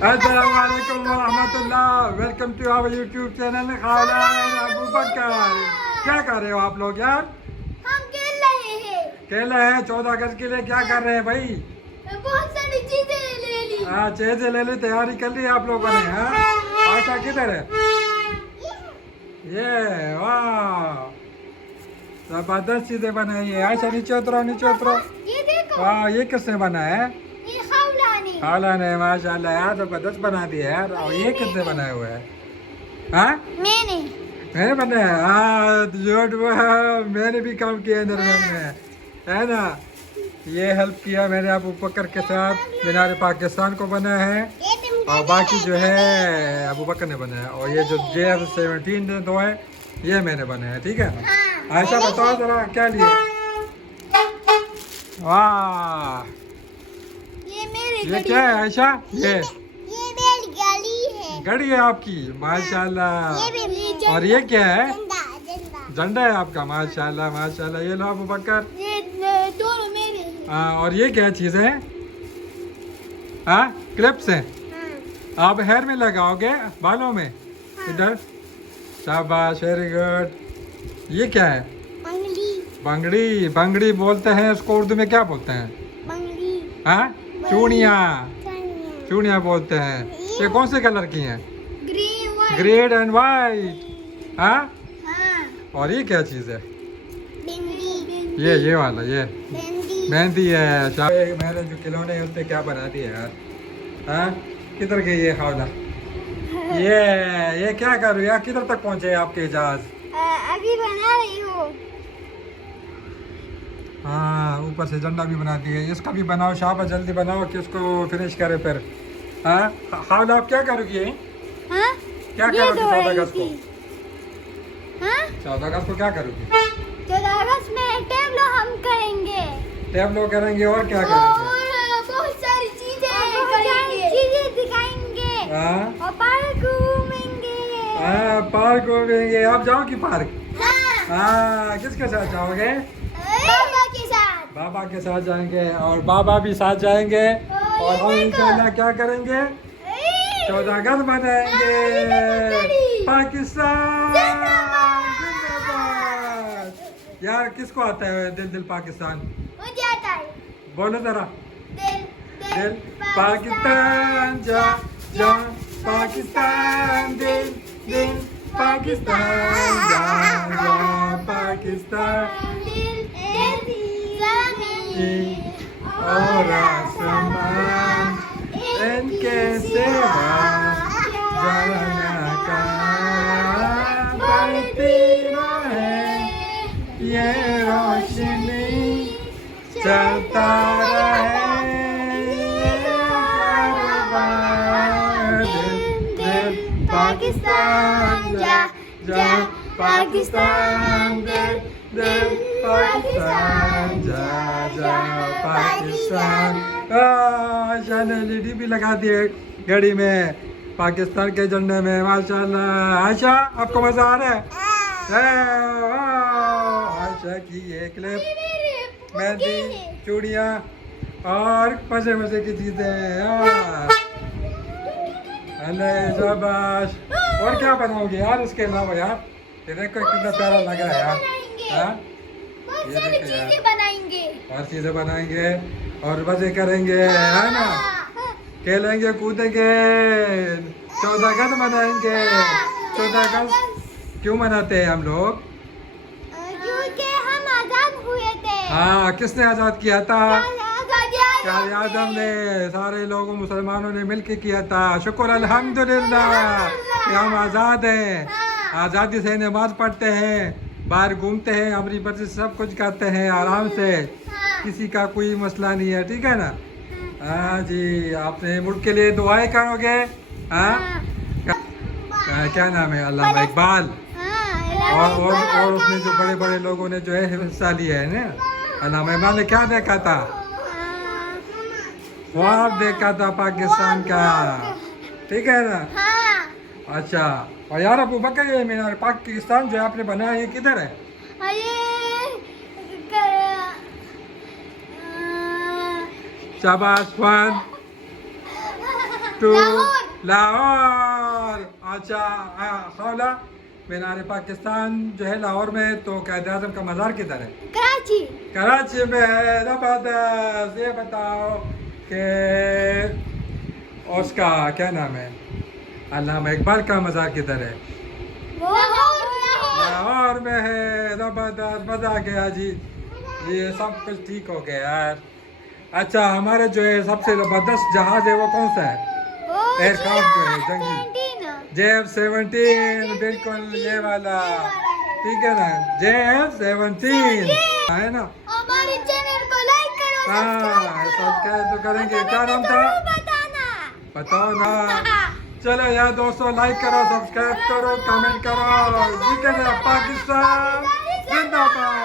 अस्सलामुअलैकुम रहमतुल्लाह। Welcome to our YouTube channel Khala Abu बकर। क्या कर रहे हो आप लोग यार? हम खेल रहे हैं। खेल रहे हैं 14 अगस्त के लिए। क्या कर रहे हैं भाई? बहुत सारी चीजें ले ली। हाँ, चीजें ले ली, तैयारी कर ली आप लोगों ने। हाँ, आशा किधर है? ये वाह, जबरदस्त चीजें बनाई है। आशा नीचे उतरो, नीचे उतरो। ये देखो, वाह, ये किसने बनाया है? ये खावला ने। खाला ने, माशाल्लाह यार, जबरदस्त बना दिया यार। और ये किसने बनाए हुए है? हाँ, मैंने मैंने बनाया। हाँ, झूठ बोल, मैंने भी काम किया दरमियान में, है ना। ये हेल्प किया मैंने अबू बकर के साथ। मीनार पाकिस्तान को बना है और बाकी जो है अबू बकर ने बनाया। और ये जो JF-17 दो है ये मैंने बनाया, ठीक है। आयशा बताओ जरा क्या लिए? वाह, ये मेरे ये क्या है आयशा? ये मेरी गाड़ी है। घड़ी है आपकी, माशाल्लाह। ये और ये क्या है? झंडा। झंडा है आपका, माशाल्लाह माशाल्लाह। ये लो अबू बकर। ये दोनों मेरे हैं। हाँ, और ये क्या चीज़ है? हाँ, क्लिप्स हैं। आप हेयर में लगाओगे, बालों में? इधर, शाबाश, वेरी गुड। ये क्या है? बंगली। बंगड़ी। बंगड़ी बोलते हैं उसको, उर्दू में क्या बोलते हैं? बंगली। हाँ, चूड़ियाँ। चनिया। चूड़ियाँ बोलते हैं। ये कौन से कलर की हैं? Green white. Green and white. हाँ, हाँ। और ये क्या चीज़ है? बिंदी। ये वाला, ये बिंदी। मेहंदी है। मैंने जो खिलौने हैं उसने क्या बना दिया यार। हाँ, किधर गई ये खावला? ये क्या कर रही है? किधर तक पहुंचे आपके जहाज? अभी बना रही हूँ। हाँ, ऊपर से झंडा भी बना दिए। इसका भी बनाओ, शाबाश, जल्दी बनाओ कि उसको फिनिश करे फिर। हाँ, खावला आप क्या करोगी? हाँ? क्या ये करोगी दो 14 रही अगस्त को? थी। हाँ? 14 अगस्त को क्या करोगी? 14 अगस्त में टेबलो हम करेंगे। टैबलो करेंगे और क्या करेंगे? और बहुत सारी चीजें करेंगे। चीजें दिखाएंगे। हाँ, और पार्क घूमेंगे। हाँ, पार्क घूमेंगे। आप जाओगी पार्क? हाँ। हाँ, किसके साथ जाओगे? पापा के साथ। बाबा के साथ जाएंगे और बाबा भी साथ जाएंगे। और हम इंशाल्लाह क्या करेंगे? 14 अगस्त मनाएंगे। पाकिस्तान जिंदाबाद। यार, किसको आता है दिल दिल पाकिस्तान? मुझे आता है। बोलो जरा। दिल दिल पाकिस्तान जा जा, पाकिस्तान दिल दिल पाकिस्तान जा जा, पाकिस्तान और आसमान इनके सिवा जाना का बढ़ती रहे ये रोशनी चलता रहे ये कारवां। दिल दिल पाकिस्तान जा जा, पाकिस्तान दिल दिल पाकिस्तान जा जा, पाकिस्तान। आशा ने LED भी लगा दी है घड़ी में, पाकिस्तान के झंडे में, माशाल्लाह। आशा, आपको मजा आ रहा है? वाह, आशा की ये क्लिप, मेहंदी, चूड़ियाँ और मजे मजे की चीजें यार। अरे शाबाश। और क्या बनाओगे यार इसके अलावा यार? ये देखो कितना प्यारा लग रहा है यार। हाँ, बहुत ये सारी देखो यार, चीजें बनाएंगे। और चीजें बनाएंगे और मजे करेंगे, है ना। खेलेंगे कूदेंगे, 14 अगस्त मनाएंगे। 14 अगस्त क्यों मनाते हैं हम लोग? क्योंकि हम आजाद हुए थे। हाँ, किसने आज़ाद किया था? आजादी आज़म ने, सारे लोगों मुसलमानों ने मिलकर किया था। शुक्र अल्हम्दुलिल्लाह कि हम आज़ाद हैं। आज़ादी से नमाज पढ़ते हैं, बाहर घूमते हैं, अपनी मर्जी से सब कुछ करते हैं आराम से, किसी का कोई मसला नहीं है, ठीक है ना। हाँ जी, आपने मुल्क के लिए दुआएं करोगे? हाँ, क्या नाम है? अल्लामा इकबाल। और उसने जो बड़े बड़े लोगों ने जो है हिस्सा लिया है ना। अल्लामा इकबाल ने क्या देखा था? ख्वाब देखा था पाकिस्तान का, ठीक है ना। अच्छा, और यार अबू बकर, ये मीनार पाकिस्तान जो आपने बनाया ये किधर है? शाबाश खान। टू लाहौर। लाहौर। अच्छा खौला, मीनार पाकिस्तान जो है लाहौर में है, तो कायद आज़म का मज़ार किधर है? कराची। कराची में है। ज़बरदस्त। ये बताओ कि उसका क्या नाम है, अल्लामा इकबाल का मज़ार किधर है? लाहौर। लाहौर में है। ज़बरदस्त, मज़ा आ गया जी। ये सब कुछ ठीक हो गया यार। अच्छा हमारे जो है सबसे ज़बरदस्त जहाज़ है वो कौन सा है? एयरक्राफ्ट जो है जंगी, JF-17। बिल्कुल ये वाला, ठीक है ना, JF-17 है ना। हमारे चैनल को लाइक करो, हाँ सब्सक्राइब तो करेंगे। क्या नाम था बताना। बताओ ना। चलो यार दोस्तों, लाइक करो, सब्सक्राइब करो, कमेंट करो। ठीक है ना, पाकिस्तान जिंदाबाद।